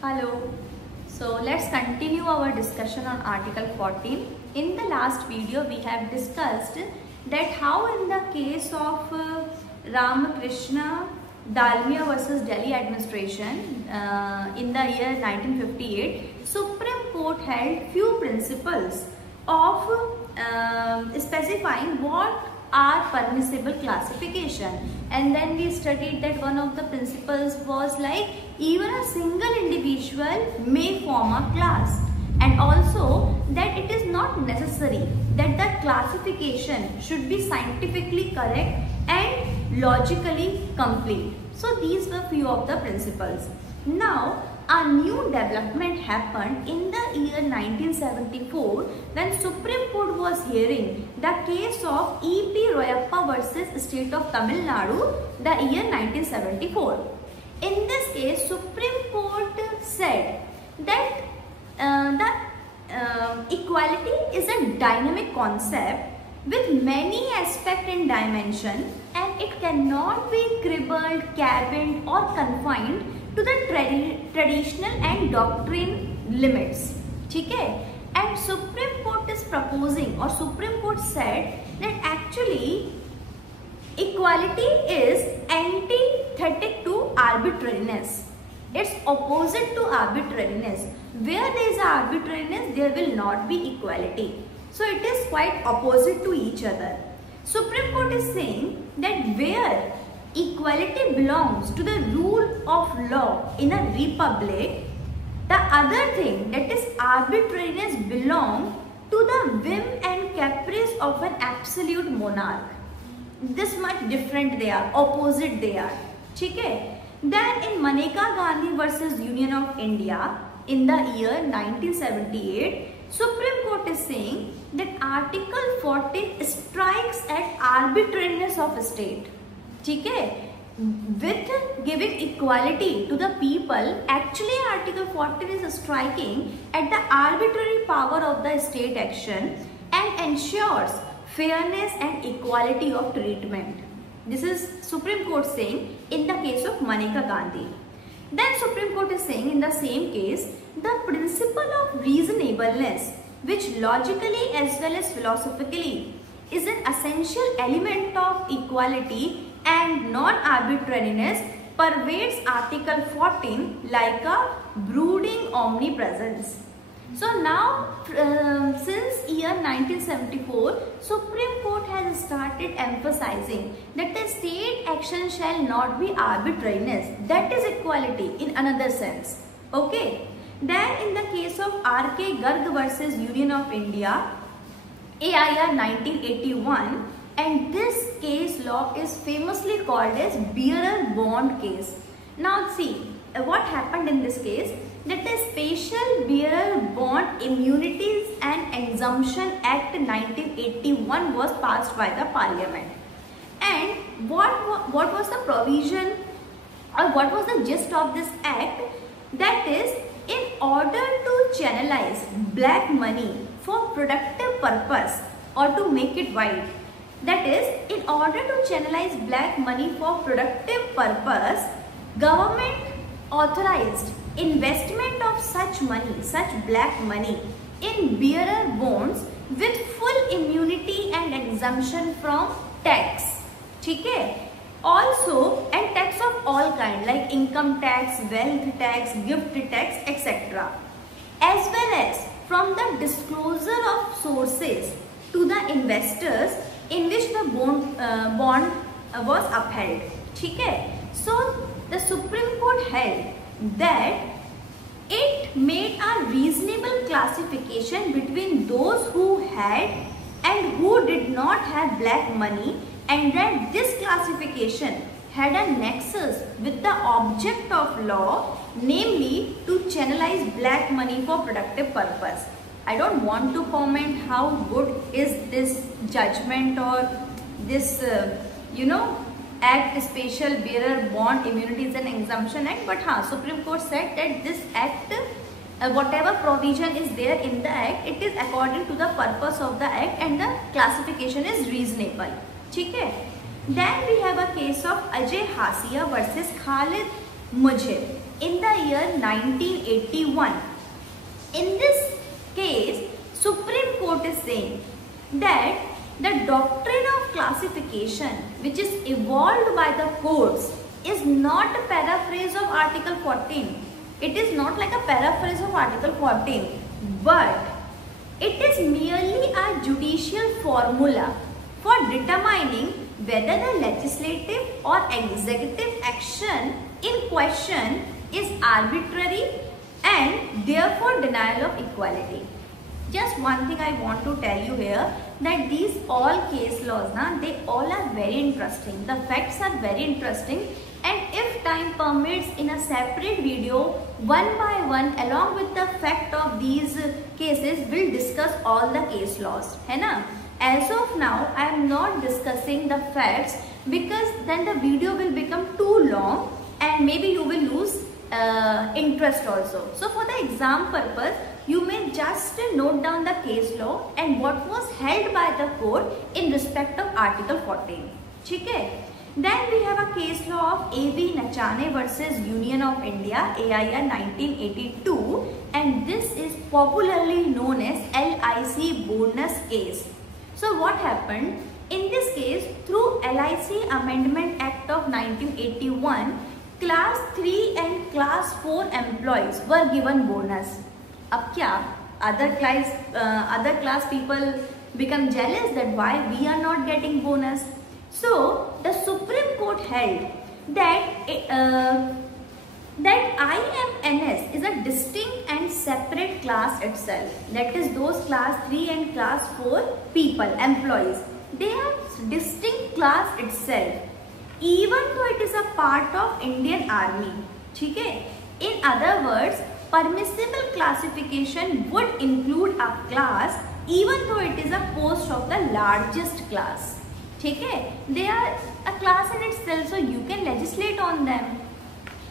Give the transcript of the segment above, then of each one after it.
Hello. So let's continue our discussion on Article 14. In the last video we have discussed that how in the case of Ramakrishna Dalmia versus Delhi administration in the year 1958, Supreme Court held few principles of specifying what are permissible classification, and then we studied that one of the principles was like even a single individual may form a class, and also that it is not necessary that the classification should be scientifically correct and logically complete. So these were few of the principles. Now a new development happened in the year 1974 when Supreme Court was hearing the case of E.P. Royappa versus State of Tamil Nadu, the year 1974. In this case, Supreme Court said that equality is a dynamic concept with many aspects and dimension, and it cannot be cribbled, cabined or confined to the traditional and doctrine limits. Okay? And Supreme Court is proposing, or Supreme Court said that actually equality is antithetic to arbitrariness. It's opposite to arbitrariness. Where there is arbitrariness, there will not be equality. So it is quite opposite to each other. Supreme Court is saying that where equality belongs to the rule of law in a republic, the other thing, that is arbitrariness, belongs to the whim and caprice of an absolute monarch. This much different they are, opposite they are. Okay? Then in Maneka Gandhi versus Union of India in the year 1978, Supreme Court is saying that Article 14 strikes at arbitrariness of a state. Okay? With giving equality to the people, actually Article 14 is striking at the arbitrary power of the state action and ensures fairness and equality of treatment. This is Supreme Court saying in the case of Maneka Gandhi. Then Supreme Court is saying in the same case, the principle of reasonableness, which logically as well as philosophically is an essential element of equality and non-arbitrariness, pervades Article 14 like a brooding omnipresence. So now since year 1974, Supreme Court has started emphasizing that the state action shall not be arbitrariness, that is equality in another sense. Okay. Then in the case of R.K. Garg versus Union of India, AIR 1981, and this case law is famously called as bearer-bond case. Now see what happened in this case, that the Special Bearer-Bond Immunities and Exemption Act 1981 was passed by the Parliament. And what was the provision, or what was the gist of this act? That is, in order to channelize black money for productive purpose or to make it white, that is, in order to channelize black money for productive purpose, government authorized investment of such money, such black money, in bearer bonds with full immunity and exemption from tax. Okay? Also, and tax of all kind like income tax, wealth tax, gift tax, etc. As well as from the disclosure of sources to the investors in which the bond was upheld. Okay? So the Supreme Court held that it made a reasonable classification between those who had and who did not have black money, and that this classification had a nexus with the object of law, namely to channelize black money for productive purpose. I don't want to comment how good is this judgment or this Act, Special Bearer Bond Immunities and Exemption Act, but Supreme Court said that this act, whatever provision is there in the act, it is according to the purpose of the act and the classification is reasonable. Okay? Then we have a case of Ajay Hasia versus Khalid Mujib. in the year 1981. In this case, Supreme Court is saying that the doctrine of classification which is evolved by the courts is not a paraphrase of Article 14. It is not like a paraphrase of Article 14, but it is merely a judicial formula for determining whether the legislative or executive action in question is arbitrary and therefore denial of equality. Just one thing I want to tell you here, that these all case laws, they all are very interesting. The facts are very interesting, and if time permits, in a separate video, one by one, along with the fact of these cases, we'll discuss all the case laws. है ना? As of now, I am not discussing the facts because then the video will become too long and maybe you will lose interest also. So for the exam purpose, you may just note down the case law and what was held by the court in respect of Article 14. Okay? Then we have a case law of A.V. Nachane versus Union of India, AIR 1982, and this is popularly known as LIC bonus case. So what happened? In this case, through LIC Amendment Act of 1981, Class 3 and Class 4 employees were given bonus. अब क्या other class people become jealous that why we are not getting bonus. So the Supreme Court held that that IMNS is a distinct and separate class itself. That is, those class 3 and class 4 people, employees, they are distinct class itself, even though it is a part of Indian Army. Okay? In other words, permissible classification would include a class even though it is a post of the largest class. Okay? They are a class in itself, so you can legislate on them.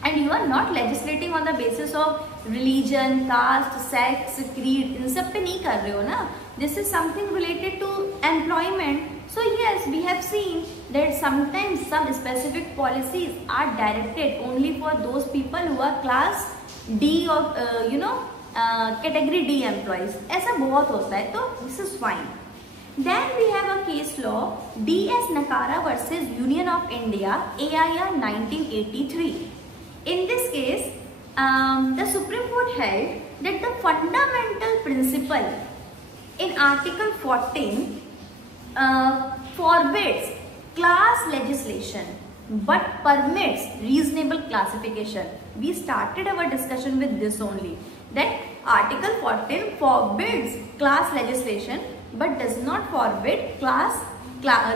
And you are not legislating on the basis of religion, caste, sex, creed. इन सब पे नहीं कर रहे हो ना. This is something related to employment. So yes, we have seen that sometimes some specific policies are directed only for those people who are class D or category D employees. ऐसा बहुत होता है, तो this is fine. Then we have a case law D.S. Nakara versus Union of India, AIR 1983. In this case, the Supreme Court held that the fundamental principle in Article 14 forbids class legislation but permits reasonable classification. We started our discussion with this only, that Article 14 forbids class legislation but does not forbid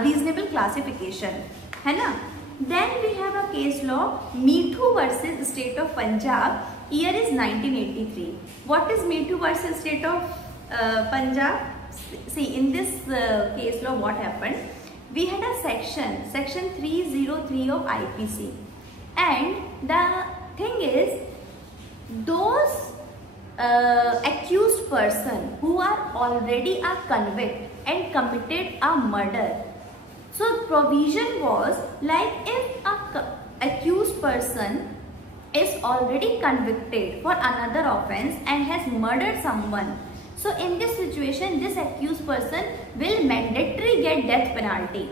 reasonable classification. है ना? Then we have a case law Meethu versus State of Punjab. Year is 1983. What is Meethu versus State of Punjab? See, in this case law, what happened? We had a section 303 of IPC, and the thing is, those accused person who are already a convict and committed a murder. So provision was like, if a accused person is already convicted for another offense and has murdered someone, so in this situation, this accused person will mandatory get death penalty.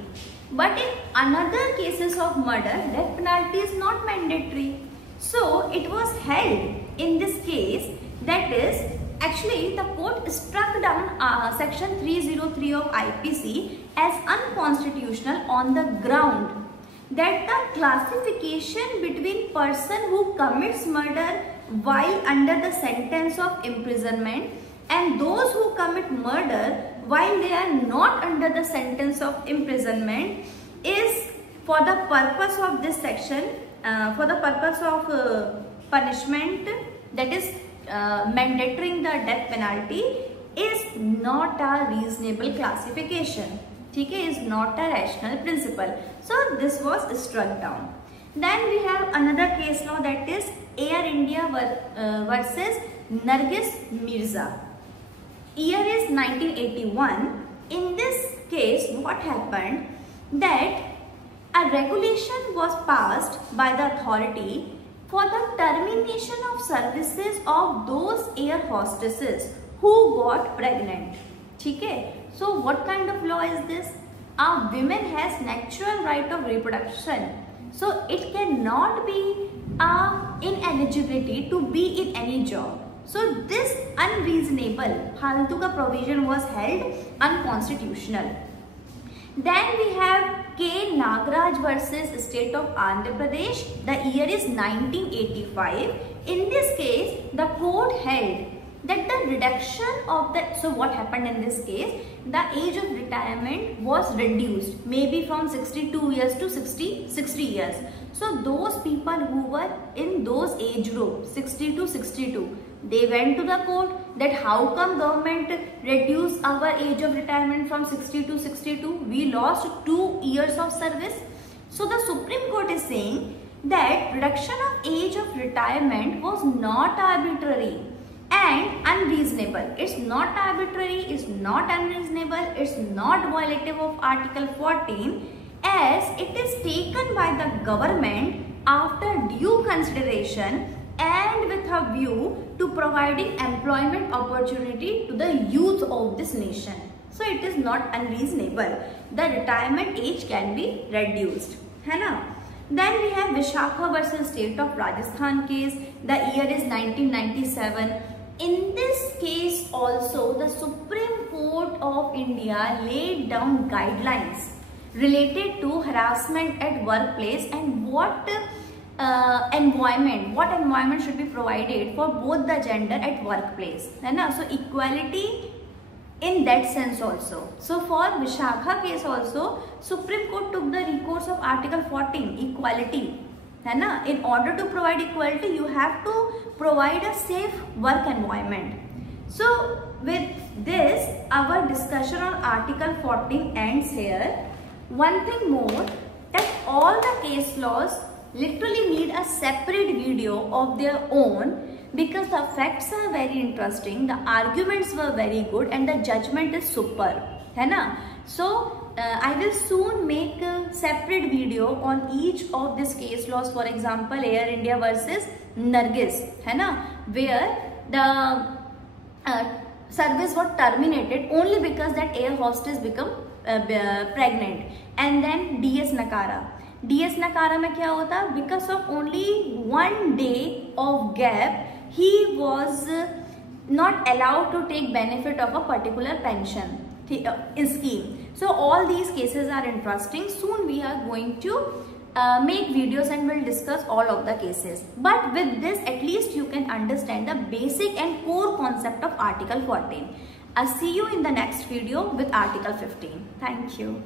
But in another cases of murder, death penalty is not mandatory. So it was held in this case, that is, actually the court struck down section 303 of IPC as unconstitutional on the ground that the classification between person who commits murder while under the sentence of imprisonment and those who commit murder while they are not under the sentence of imprisonment is, for the purpose of this section, for the purpose of punishment, that is mandatoring the death penalty, is not a reasonable classification. Okay, is not a rational principle. So this was struck down. Then we have another case law, that is Air India versus Nargis Mirza. Year is 1981. In this case, what happened? That a regulation was passed by the authority for the termination of services of those air hostesses who got pregnant. ठीक है? So what kind of law is this? A woman has natural right of reproduction, so it cannot be ineligibility to be in any job. So this unreasonable फालतू का provision was held unconstitutional. Then we have K. Nagaraj versus State of Andhra Pradesh. The year is 1985. In this case, the court held that the reduction of the, so what happened in this case, the age of retirement was reduced, maybe from 62 years to 60 years. So those people who were in those age group 60 to 62, they went to the court that how come government reduced our age of retirement from 60 to 62? We lost 2 years of service. So the Supreme Court is saying that reduction of age of retirement was not arbitrary and unreasonable. It's not arbitrary, it's not unreasonable, it's not violative of Article 14, as it is taken by the government after due consideration and with a view to providing employment opportunity to the youth of this nation. So it is not unreasonable. The retirement age can be reduced. है ना? Then we have Vishakha versus State of Rajasthan case. The year is 1997. In this case also, the Supreme Court of India laid down guidelines related to harassment at workplace and what environment should be provided for both the gender at workplace, है ना? So equality in that sense also. So for Vishakha case also, Supreme Court took the recourse of Article 14, equality, है ना? In order to provide equality, you have to provide a safe work environment. So with this, our discussion on Article 14 ends here. One thing more, that all the case laws literally need a separate video of their own because the facts are very interesting, the arguments were very good and the judgment is super, है ना? So I will soon make a separate video on each of these case laws. For example, Air India versus Nargis, है ना? Where the service was terminated only because that air hostess become pregnant. And then DS Nakara. DS Nakara में क्या होता? Because of only 1 day of gap, he was not allowed to take benefit of a particular pension scheme. So all these cases are interesting. Soon we are going to make videos and we'll discuss all of the cases. But with this, at least you can understand the basic and core concept of Article 14. I'll see you in the next video with Article 15. Thank you.